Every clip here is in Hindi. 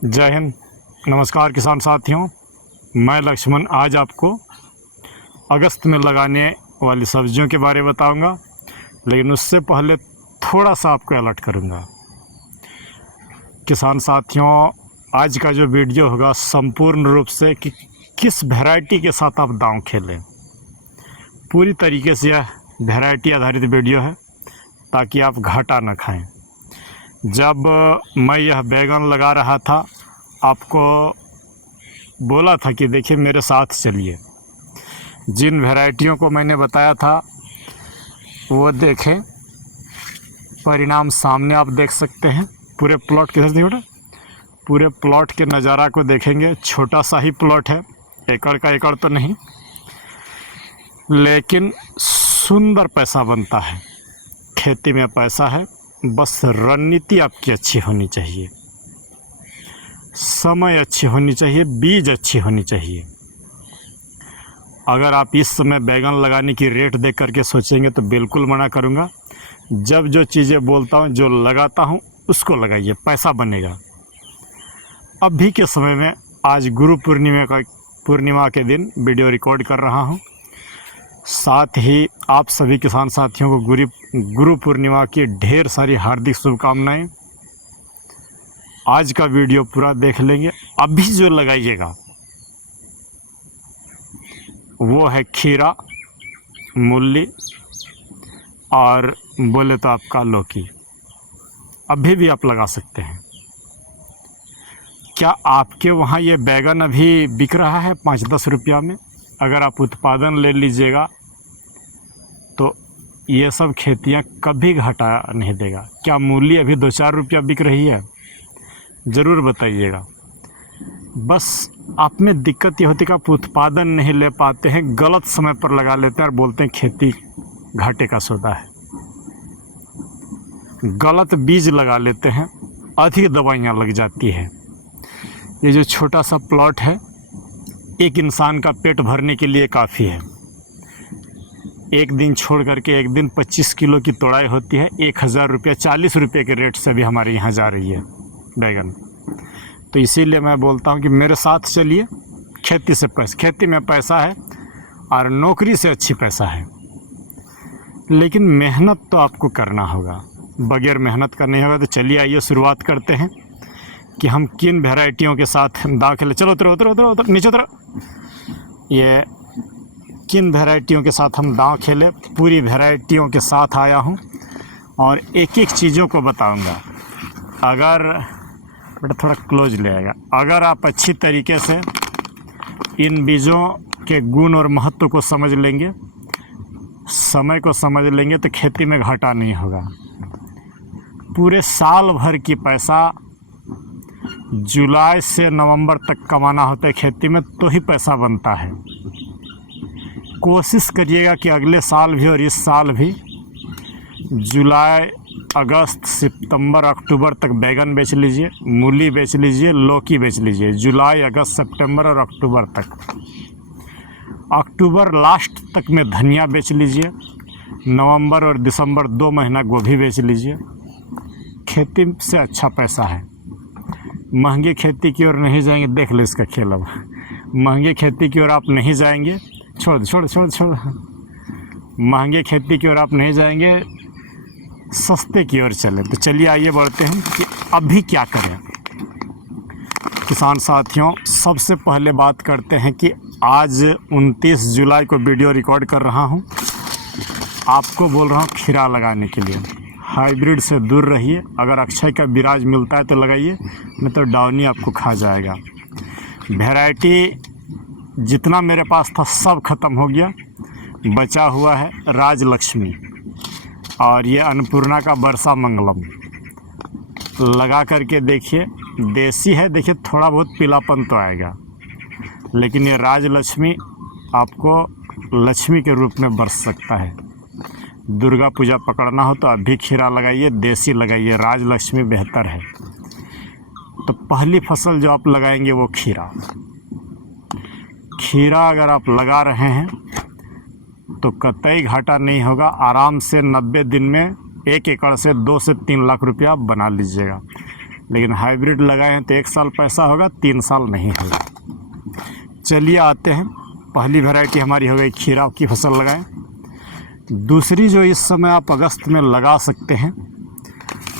जय हिंद। नमस्कार किसान साथियों, मैं लक्ष्मण आज आपको अगस्त में लगाने वाली सब्जियों के बारे में बताऊंगा, लेकिन उससे पहले थोड़ा सा आपको अलर्ट करूंगा। किसान साथियों, आज का जो वीडियो होगा संपूर्ण रूप से कि किस वैरायटी के साथ आप दांव खेलें, पूरी तरीके से यह वैरायटी आधारित वीडियो है ताकि आप घाटा न खाएं। जब मैं यह बैगन लगा रहा था, आपको बोला था कि देखिए मेरे साथ चलिए। जिन वैरायटियों को मैंने बताया था वो देखें, परिणाम सामने आप देख सकते हैं। पूरे प्लॉट के नहीं बेटा, पूरे प्लॉट के नज़ारा को देखेंगे। छोटा सा ही प्लॉट है, एकड़ का एकड़ तो नहीं, लेकिन सुंदर पैसा बनता है। खेती में पैसा है, बस रणनीति आपकी अच्छी होनी चाहिए, समय अच्छी होनी चाहिए, बीज अच्छी होनी चाहिए। अगर आप इस समय बैगन लगाने की रेट देख करके सोचेंगे तो बिल्कुल मना करूंगा। जब जो चीज़ें बोलता हूं, जो लगाता हूं, उसको लगाइए, पैसा बनेगा। अभी के समय में आज गुरु पूर्णिमा के दिन वीडियो रिकॉर्ड कर रहा हूं। साथ ही आप सभी किसान साथियों को गुरु पूर्णिमा की ढेर सारी हार्दिक शुभकामनाएं। आज का वीडियो पूरा देख लेंगे। अभी जो लगाइएगा वो है खीरा, मूली और बोले तो आपका लौकी। अभी भी आप लगा सकते हैं। क्या आपके वहाँ ये बैगन अभी बिक रहा है 5-10 रुपया में? अगर आप उत्पादन ले लीजिएगा तो ये सब खेतियाँ कभी घाटा नहीं देगा। क्या मूली अभी 2-4 रुपया बिक रही है? ज़रूर बताइएगा। बस आप में दिक्कत ये होती है कि आप उत्पादन नहीं ले पाते हैं, गलत समय पर लगा लेते हैं और बोलते हैं खेती घाटे का सौदा है। गलत बीज लगा लेते हैं, अधिक दवाइयाँ लग जाती है। ये जो छोटा सा प्लॉट है, एक इंसान का पेट भरने के लिए काफ़ी है। एक दिन छोड़ करके एक दिन 25 किलो की तोड़ाई होती है। 1000 रुपया 40 रुपये के रेट से भी हमारे यहाँ जा रही है बैगन। तो इसीलिए मैं बोलता हूँ कि मेरे साथ चलिए। खेती में पैसा है और नौकरी से अच्छी पैसा है, लेकिन मेहनत तो आपको करना होगा। बगैर मेहनत का नहीं होगा। तो चलिए आइए शुरुआत करते हैं कि हम किन वैरायटियों के साथ दांव खेले। चलो उतरो उतरो उतरो उतरो नीचे उतरो। ये किन वैरायटियों के साथ हम दांव खेले, पूरी वैरायटियों के साथ आया हूँ और एक एक चीज़ों को बताऊंगा। अगर बेटा थोड़ा क्लोज ले आएगा, अगर आप अच्छी तरीके से इन बीजों के गुण और महत्व को समझ लेंगे, समय को समझ लेंगे, तो खेती में घाटा नहीं होगा। पूरे साल भर की पैसा जुलाई से नवंबर तक कमाना होता है खेती में, तो ही पैसा बनता है। कोशिश करिएगा कि अगले साल भी और इस साल भी जुलाई, अगस्त, सितंबर, अक्टूबर तक बैगन बेच लीजिए, मूली बेच लीजिए, लौकी बेच लीजिए। जुलाई, अगस्त, सितंबर और अक्टूबर तक। अक्टूबर लास्ट तक में धनिया बेच लीजिए। नवंबर और दिसंबर 2 महीना गोभी बेच लीजिए। खेती से अच्छा पैसा है। महंगी खेती की ओर नहीं जाएंगे। देख लो इसका खेल। अब महंगी खेती की ओर आप नहीं जाएंगे। छोड़ छोड़ छोड़ छोड़ महंगे खेती की ओर आप नहीं जाएंगे, सस्ते की ओर चले। तो चलिए आइए बढ़ते हैं कि अभी क्या करें। किसान साथियों, सबसे पहले बात करते हैं कि आज 29 जुलाई को वीडियो रिकॉर्ड कर रहा हूं। आपको बोल रहा हूं खीरा लगाने के लिए। हाइब्रिड से दूर रहिए। अगर अक्षय का बिराज मिलता है तो लगाइए, नहीं तो डाउनी आपको खा जाएगा। वैरायटी जितना मेरे पास था सब ख़त्म हो गया। बचा हुआ है राजलक्ष्मी और ये अन्नपूर्णा का वर्षा मंगलम। लगा करके देखिए, देसी है। देखिए थोड़ा बहुत पीलापन तो आएगा, लेकिन ये राजलक्ष्मी आपको लक्ष्मी के रूप में बरस सकता है। दुर्गा पूजा पकड़ना हो तो अभी खीरा लगाइए, देसी लगाइए, राजलक्ष्मी बेहतर है। तो पहली फसल जो आप लगाएंगे वो खीरा। खीरा अगर आप लगा रहे हैं तो कतई घाटा नहीं होगा। आराम से 90 दिन में 1 एकड़ से 2 से 3 लाख रुपया आप बना लीजिएगा। लेकिन हाइब्रिड लगाए हैं तो 1 साल पैसा होगा, 3 साल नहीं होगा। चलिए आते हैं, पहली वैरायटी हमारी हो गई खीरा की फसल लगाएं। दूसरी जो इस समय आप अगस्त में लगा सकते हैं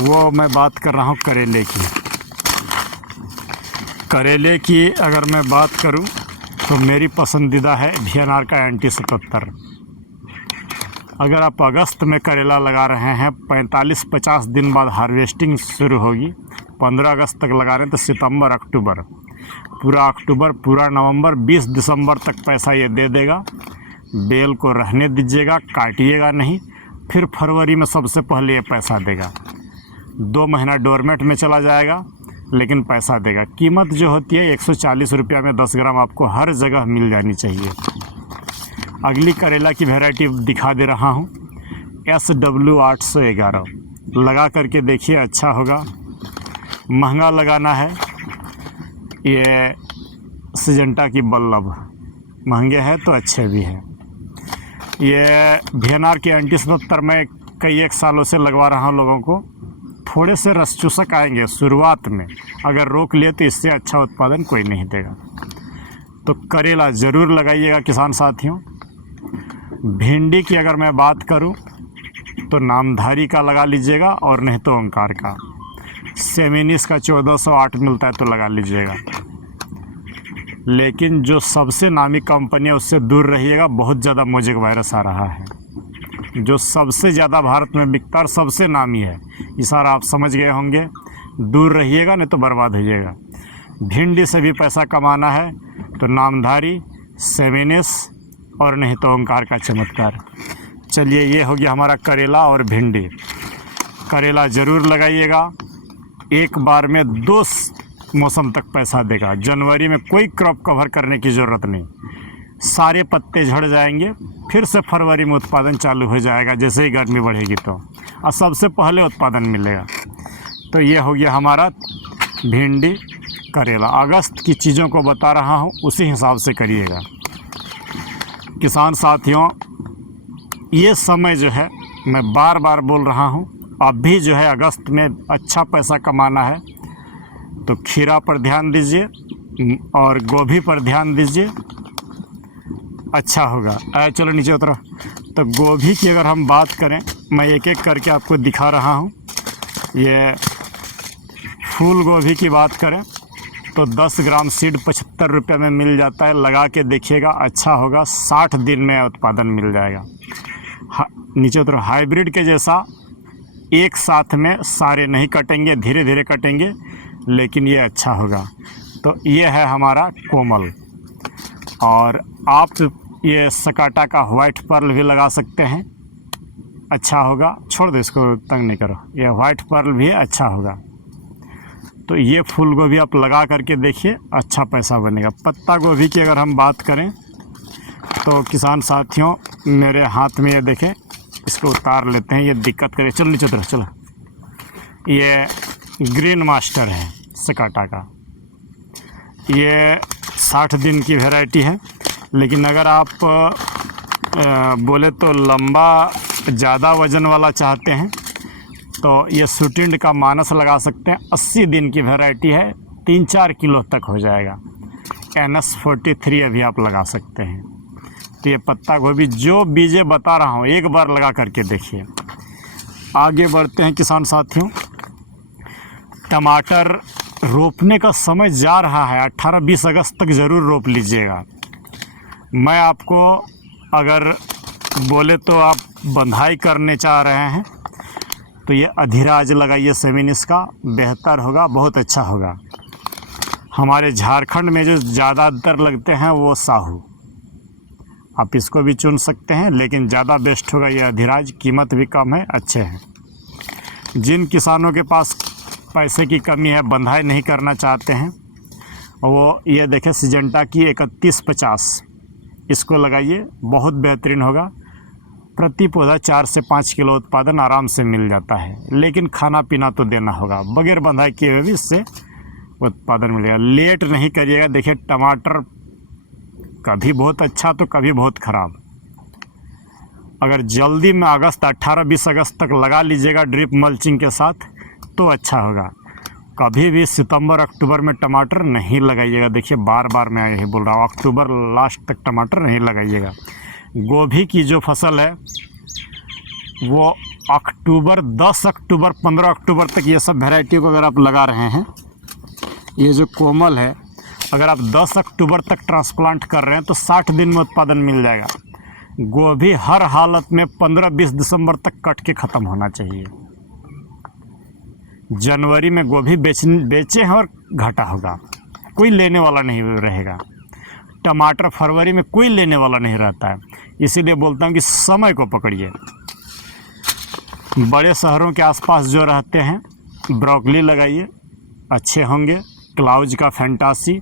वो मैं बात कर रहा हूँ करेले की। करेले की अगर मैं बात करूँ तो मेरी पसंदीदा है VNR का NT77। अगर आप अगस्त में करेला लगा रहे हैं, 45-50 दिन बाद हार्वेस्टिंग शुरू होगी। 15 अगस्त तक लगा रहे हैं तो सितंबर अक्टूबर, पूरा अक्टूबर, पूरा नवंबर, 20 दिसंबर तक पैसा ये दे देगा। बेल को रहने दीजिएगा, काटिएगा नहीं, फिर फरवरी में सबसे पहले ये पैसा देगा। 2 महीना डोरमेट में चला जाएगा लेकिन पैसा देगा। कीमत जो होती है 140 रुपया में 10 ग्राम आपको हर जगह मिल जानी चाहिए। अगली करेला की वैरायटी दिखा दे रहा हूँ, SW811। लगा करके देखिए, अच्छा होगा। महंगा लगाना है, ये सिजेंटा की बल्लभ महंगे हैं तो अच्छे भी हैं। ये VNR के NT77 में कई एक सालों से लगवा रहा हूँ लोगों को। थोड़े से रस चूसक आएंगे शुरुआत में, अगर रोक लिए तो इससे अच्छा उत्पादन कोई नहीं देगा। तो करेला ज़रूर लगाइएगा किसान साथियों। भिंडी की अगर मैं बात करूं तो नामधारी का लगा लीजिएगा और नहीं तो ओंकार का। सेमिनिस का 1408 मिलता है तो लगा लीजिएगा। लेकिन जो सबसे नामी कंपनी है उससे दूर रहिएगा, बहुत ज़्यादा मोजेक वायरस आ रहा है। जो सबसे ज़्यादा भारत में बिकता और सबसे नामी है, ये सारा आप समझ गए होंगे। दूर रहिएगा नहीं तो बर्बाद हो जाएगा। भिंडी से भी पैसा कमाना है तो नामधारी, सेमिनिस और नहीं तो ओंकार का चमत्कार। चलिए, ये हो गया हमारा करेला और भिंडी। करेला ज़रूर लगाइएगा, एक बार में 2 मौसम तक पैसा देगा। जनवरी में कोई क्रॉप कवर करने की ज़रूरत नहीं, सारे पत्ते झड़ जाएंगे, फिर से फरवरी में उत्पादन चालू हो जाएगा जैसे ही गर्मी बढ़ेगी तो, और सबसे पहले उत्पादन मिलेगा। तो ये हो गया हमारा भिंडी करेला। अगस्त की चीज़ों को बता रहा हूँ, उसी हिसाब से करिएगा किसान साथियों। ये समय जो है, मैं बार बार बोल रहा हूँ, अभी जो है अगस्त में अच्छा पैसा कमाना है तो खीरा पर ध्यान दीजिए और गोभी पर ध्यान दीजिए, अच्छा होगा। चलो नीचे उतरो। तो गोभी की अगर हम बात करें, मैं एक एक करके आपको दिखा रहा हूँ। ये फूल गोभी की बात करें तो 10 ग्राम सीड 75 रुपये में मिल जाता है। लगा के देखिएगा, अच्छा होगा। 60 दिन में उत्पादन मिल जाएगा। नीचे उतरो। हाइब्रिड के जैसा एक साथ में सारे नहीं कटेंगे, धीरे धीरे कटेंगे, लेकिन ये अच्छा होगा। तो ये है हमारा कोमल। और आप ये सकाटा का वाइट पर्ल भी लगा सकते हैं, अच्छा होगा। छोड़ दो इसको, तंग नहीं करो। ये वाइट पर्ल भी अच्छा होगा। तो ये फूल गोभी आप लगा करके देखिए, अच्छा पैसा बनेगा। पत्ता गोभी की अगर हम बात करें तो किसान साथियों, मेरे हाथ में ये देखें, इसको उतार लेते हैं, ये दिक्कत करे। चलो नीचे उतरो, चलो। ये ग्रीन मास्टर है सकाटा का, ये 60 दिन की वैरायटी है। लेकिन अगर आप बोले तो लंबा ज़्यादा वज़न वाला चाहते हैं तो ये सुटिंड का मानस लगा सकते हैं। 80 दिन की वैरायटी है, 3-4 किलो तक हो जाएगा। NS43 अभी आप लगा सकते हैं। तो ये पत्ता गोभी जो बीजे बता रहा हूँ, एक बार लगा करके देखिए। आगे बढ़ते हैं किसान साथियों। टमाटर रोपने का समय जा रहा है, 18-20 अगस्त तक ज़रूर रोप लीजिएगा। मैं आपको अगर बोले तो आप बंधाई करने चाह रहे हैं तो ये अधिराज लगाइए, सेमिनिस का, बेहतर होगा, बहुत अच्छा होगा। हमारे झारखंड में जो ज़्यादातर लगते हैं वो साहू, आप इसको भी चुन सकते हैं, लेकिन ज़्यादा बेस्ट होगा ये अधिराज। कीमत भी कम है, अच्छे हैं। जिन किसानों के पास पैसे की कमी है, बंधाई नहीं करना चाहते हैं, वो ये देखें सिजेंटा की 3150, इसको लगाइए, बहुत बेहतरीन होगा। प्रति पौधा 4 से 5 किलो उत्पादन आराम से मिल जाता है, लेकिन खाना पीना तो देना होगा। बगैर बंधाई किए हुए भी इससे उत्पादन मिलेगा। लेट नहीं करिएगा। देखिए टमाटर कभी बहुत अच्छा तो कभी बहुत ख़राब। अगर जल्दी में अगस्त 18-20 अगस्त तक लगा लीजिएगा ड्रिप मल्चिंग के साथ तो अच्छा होगा। कभी भी सितंबर अक्टूबर में टमाटर नहीं लगाइएगा। देखिए बार बार मैं यही बोल रहा हूँ, अक्टूबर लास्ट तक टमाटर नहीं लगाइएगा। गोभी की जो फसल है वो अक्टूबर 10 अक्टूबर 15 अक्टूबर तक ये सब वैरायटियों को अगर आप लगा रहे हैं, ये जो कोमल है अगर आप 10 अक्टूबर तक ट्रांसप्लांट कर रहे हैं तो 60 दिन में उत्पादन मिल जाएगा। गोभी हर हालत में 15-20 दिसंबर तक कट के ख़त्म होना चाहिए। जनवरी में गोभी बेचे हैं और घाटा होगा, कोई लेने वाला नहीं रहेगा। टमाटर फरवरी में कोई लेने वाला नहीं रहता है, इसीलिए बोलता हूँ कि समय को पकड़िए। बड़े शहरों के आसपास जो रहते हैं ब्रोकली लगाइए, अच्छे होंगे। क्लाउज का फैंटासी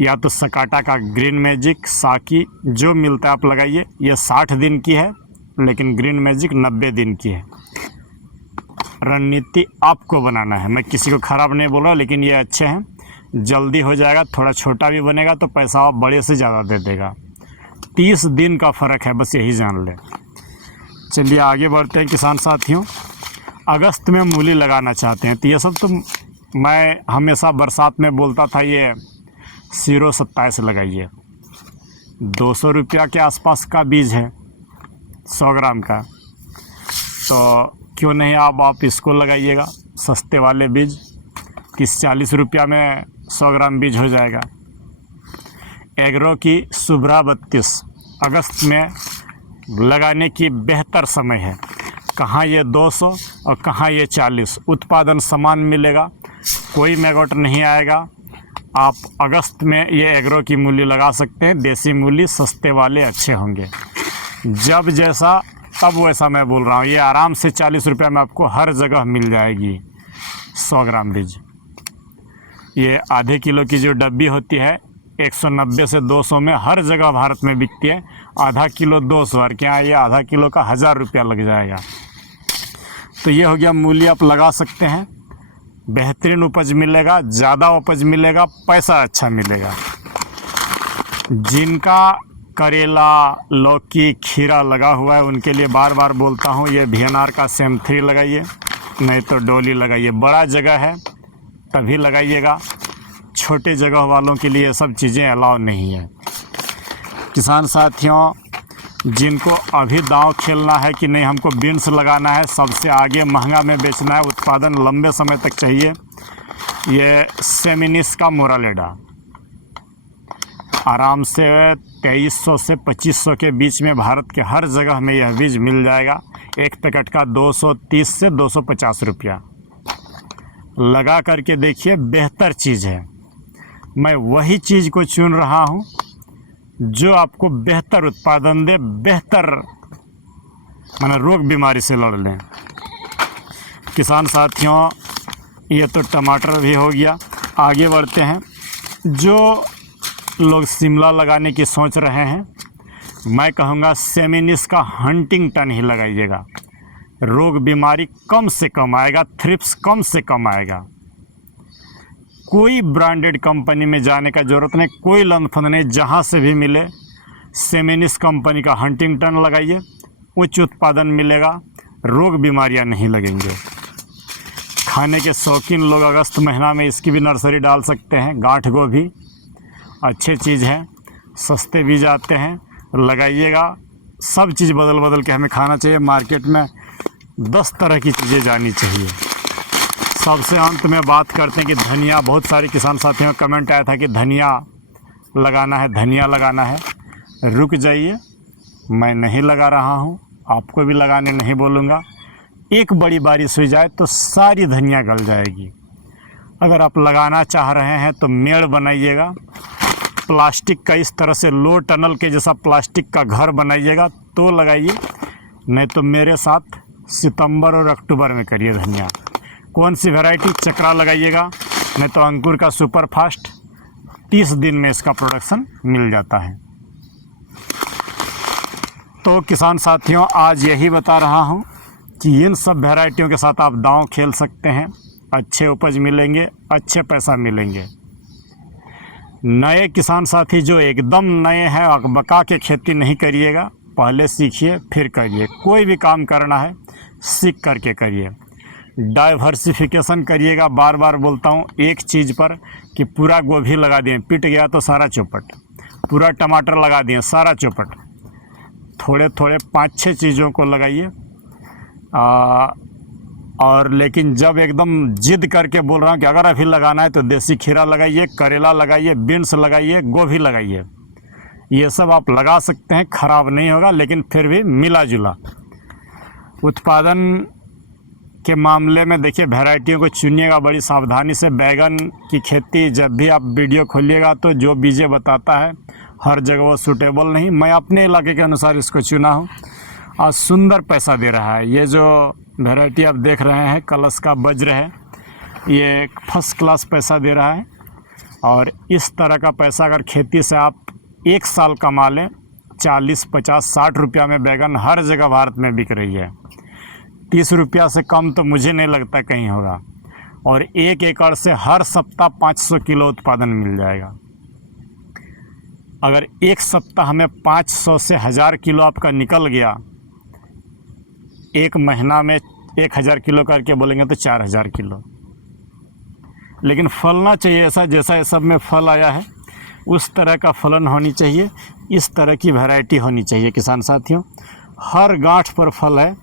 या तो सकाटा का ग्रीन मैजिक, साकी जो मिलता है आप लगाइए। ये 60 दिन की है लेकिन ग्रीन मैजिक 90 दिन की है। रणनीति आपको बनाना है, मैं किसी को ख़राब नहीं बोल रहा, लेकिन ये अच्छे हैं, जल्दी हो जाएगा। थोड़ा छोटा भी बनेगा तो पैसा आप बड़े से ज़्यादा दे देगा। 30 दिन का फ़र्क है, बस यही जान लें। चलिए आगे बढ़ते हैं किसान साथियों। अगस्त में मूली लगाना चाहते हैं तो ये सब तो मैं हमेशा बरसात में बोलता था, ये 027 लगाइए। 200 रुपया के आसपास का बीज है 100 ग्राम का, तो क्यों नहीं आप इसको लगाइएगा। सस्ते वाले बीज 30-40 रुपया में 100 ग्राम बीज हो जाएगा। एग्रो की सुब्रा 32 अगस्त में लगाने की बेहतर समय है। कहाँ ये 200 और कहाँ ये 40, उत्पादन समान मिलेगा, कोई मैगोट नहीं आएगा। आप अगस्त में ये एग्रो की मूली लगा सकते हैं। देसी मूली सस्ते वाले अच्छे होंगे। जब जैसा तब वैसा मैं बोल रहा हूँ। ये आराम से 40 रुपये में आपको हर जगह मिल जाएगी 100 ग्राम बीज। ये आधे किलो की जो डब्बी होती है 190 से 200 में हर जगह भारत में बिकती है। आधा किलो 200 और क्या ये आधा किलो का 1000 रुपया लग जाएगा। तो ये हो गया मूली, आप लगा सकते हैं। बेहतरीन उपज मिलेगा, ज़्यादा उपज मिलेगा, पैसा अच्छा मिलेगा। जिनका करेला, लौकी, खीरा लगा हुआ है उनके लिए बार बार बोलता हूँ, ये VNR का सेम 3 लगाइए, नहीं तो डोली लगाइए। बड़ा जगह है तभी लगाइएगा, छोटे जगह वालों के लिए ये सब चीज़ें अलाउ नहीं है। किसान साथियों, जिनको अभी दांव खेलना है कि नहीं हमको बीन्स लगाना है, सबसे आगे महंगा में बेचना है, उत्पादन लंबे समय तक चाहिए, ये सेमिनिस का मोरालेडा आराम से 2300 से 2500 के बीच में भारत के हर जगह में यह बीज मिल जाएगा। एक पैकेट का 230 से 250 रुपया। लगा करके देखिए, बेहतर चीज़ है। मैं वही चीज़ को चुन रहा हूँ जो आपको बेहतर उत्पादन दे, बेहतर माने रोग बीमारी से लड़ लें। किसान साथियों, ये तो टमाटर भी हो गया। आगे बढ़ते हैं। जो लोग शिमला लगाने की सोच रहे हैं, मैं कहूँगा सेमिनिस का हंटिंगटन ही लगाइएगा। रोग बीमारी कम से कम आएगा, थ्रिप्स कम से कम आएगा। कोई ब्रांडेड कंपनी में जाने का ज़रूरत नहीं, कोई लंफन नहीं, जहाँ से भी मिले सेमिनिस कंपनी का हंटिंगटन लगाइए, उच्च उत्पादन मिलेगा, रोग बीमारियां नहीं लगेंगे। खाने के शौकीन लोग अगस्त महीना में इसकी भी नर्सरी डाल सकते हैं। गांठ गोभी अच्छी चीज़ है, सस्ते बीज आते हैं, लगाइएगा। सब चीज़ बदल बदल के हमें खाना चाहिए। मार्केट में 10 तरह की चीज़ें जानी चाहिए। सबसे अंत में बात करते हैं कि धनिया, बहुत सारे किसान साथियों का कमेंट आया था कि धनिया लगाना है, धनिया लगाना है। रुक जाइए, मैं नहीं लगा रहा हूँ, आपको भी लगाने नहीं बोलूँगा। एक बड़ी बारिश हो जाए तो सारी धनिया गल जाएगी। अगर आप लगाना चाह रहे हैं तो मेड़ बनाइएगा, प्लास्टिक का इस तरह से लो टनल के जैसा प्लास्टिक का घर बनाइएगा तो लगाइए, नहीं तो मेरे साथ सितंबर और अक्टूबर में करिए धनिया। कौन सी वैरायटी? चक्रा लगाइएगा, नहीं तो अंकुर का सुपर फास्ट। 30 दिन में इसका प्रोडक्शन मिल जाता है। तो किसान साथियों, आज यही बता रहा हूँ कि इन सब वैरायटियों के साथ आप दांव खेल सकते हैं, अच्छे उपज मिलेंगे, अच्छे पैसा मिलेंगे। नए किसान साथी जो एकदम नए हैं, अकबका के खेती नहीं करिएगा, पहले सीखिए फिर करिए। कोई भी काम करना है सीख करके करिए। डाइवर्सिफिकेशन करिएगा। बार बार बोलता हूँ एक चीज़ पर कि पूरा गोभी लगा दिए, पिट गया तो सारा चौपट, पूरा टमाटर लगा दिए सारा चौपट। थोड़े थोड़े 5-6 चीज़ों को लगाइए। और लेकिन जब एकदम जिद करके बोल रहा हूँ कि अगर अभी लगाना है तो देसी खीरा लगाइए, करेला लगाइए, बीन्स लगाइए, गोभी लगाइए। ये सब आप लगा सकते हैं, ख़राब नहीं होगा, लेकिन फिर भी मिला जुला। उत्पादन के मामले में देखिए वैरायटियों को चुनिएगा बड़ी सावधानी से। बैगन की खेती जब भी आप वीडियो खोलिएगा तो जो बीजें बताता है हर जगह वो सूटेबल नहीं। मैं अपने इलाके के अनुसार इसको चुना हूँ और सुंदर पैसा दे रहा है। ये जो वैरायटी आप देख रहे हैं कलश का वज्र है, ये फर्स्ट क्लास पैसा दे रहा है। और इस तरह का पैसा अगर खेती से आप एक साल कमा लें, 40, 50, 60 रुपया में बैगन हर जगह भारत में बिक रही है। 30 रुपया से कम तो मुझे नहीं लगता कहीं होगा। और 1 एकड़ से हर सप्ताह 500 किलो उत्पादन मिल जाएगा। अगर एक सप्ताह में 500 से 1000 किलो आपका निकल गया, एक महीना में 1000 किलो करके बोलेंगे तो 4000 किलो। लेकिन फलना चाहिए ऐसा, जैसा ये सब में फल आया है उस तरह का फलन होनी चाहिए, इस तरह की वैरायटी होनी चाहिए किसान साथियों। हर गांठ पर फल है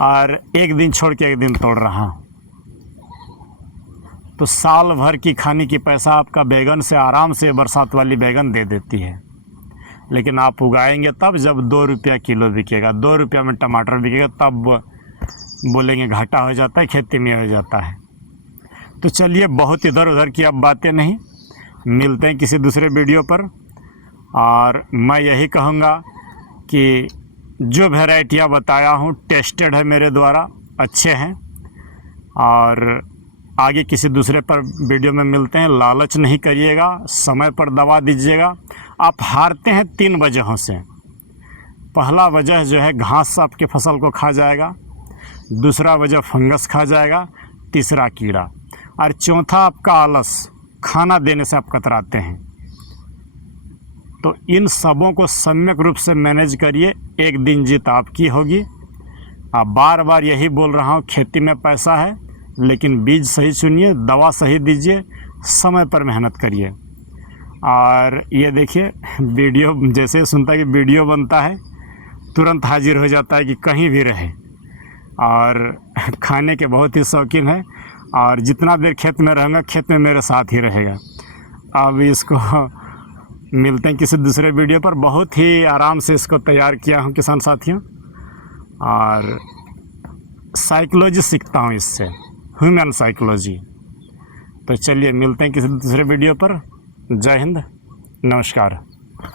और एक दिन छोड़ के एक दिन तोड़ रहा हूँ, तो साल भर की खाने की पैसा आपका बैगन से आराम से बरसात वाली बैगन दे देती है। लेकिन आप उगाएंगे तब जब 2 रुपया किलो बिकेगा, 2 रुपया में टमाटर बिकेगा, तब बोलेंगे घाटा हो जाता है, खेती में हो जाता है। तो चलिए बहुत इधर उधर की अब बातें नहीं, मिलते हैं किसी दूसरे वीडियो पर। और मैं यही कहूँगा कि जो वैरायटियाँ बताया हूँ टेस्टेड है मेरे द्वारा, अच्छे हैं। और आगे किसी दूसरे पर वीडियो में मिलते हैं। लालच नहीं करिएगा, समय पर दवा दीजिएगा। आप हारते हैं 3 वजहों से। पहला वजह जो है घास आपके फसल को खा जाएगा, दूसरा वजह फंगस खा जाएगा, तीसरा कीड़ा, और चौथा आपका आलस, खाना देने से आप कतराते हैं। तो इन सबों को सम्यक रूप से मैनेज करिए, एक दिन जीत आपकी होगी। आप बार बार यही बोल रहा हूँ, खेती में पैसा है, लेकिन बीज सही चुनिए, दवा सही दीजिए, समय पर मेहनत करिए। और ये देखिए वीडियो जैसे सुनता है कि वीडियो बनता है तुरंत हाजिर हो जाता है कि कहीं भी रहे। और खाने के बहुत ही शौकीन है, और जितना देर खेत में रहूँगा खेत में मेरे साथ ही रहेगा। अब इसको मिलते हैं किसी दूसरे वीडियो पर। बहुत ही आराम से इसको तैयार किया हूँ किसान साथियों, और साइकोलॉजी सीखता हूँ इससे, ह्यूमन साइकोलॉजी। तो चलिए मिलते हैं किसी दूसरे वीडियो पर। जय हिंद, नमस्कार।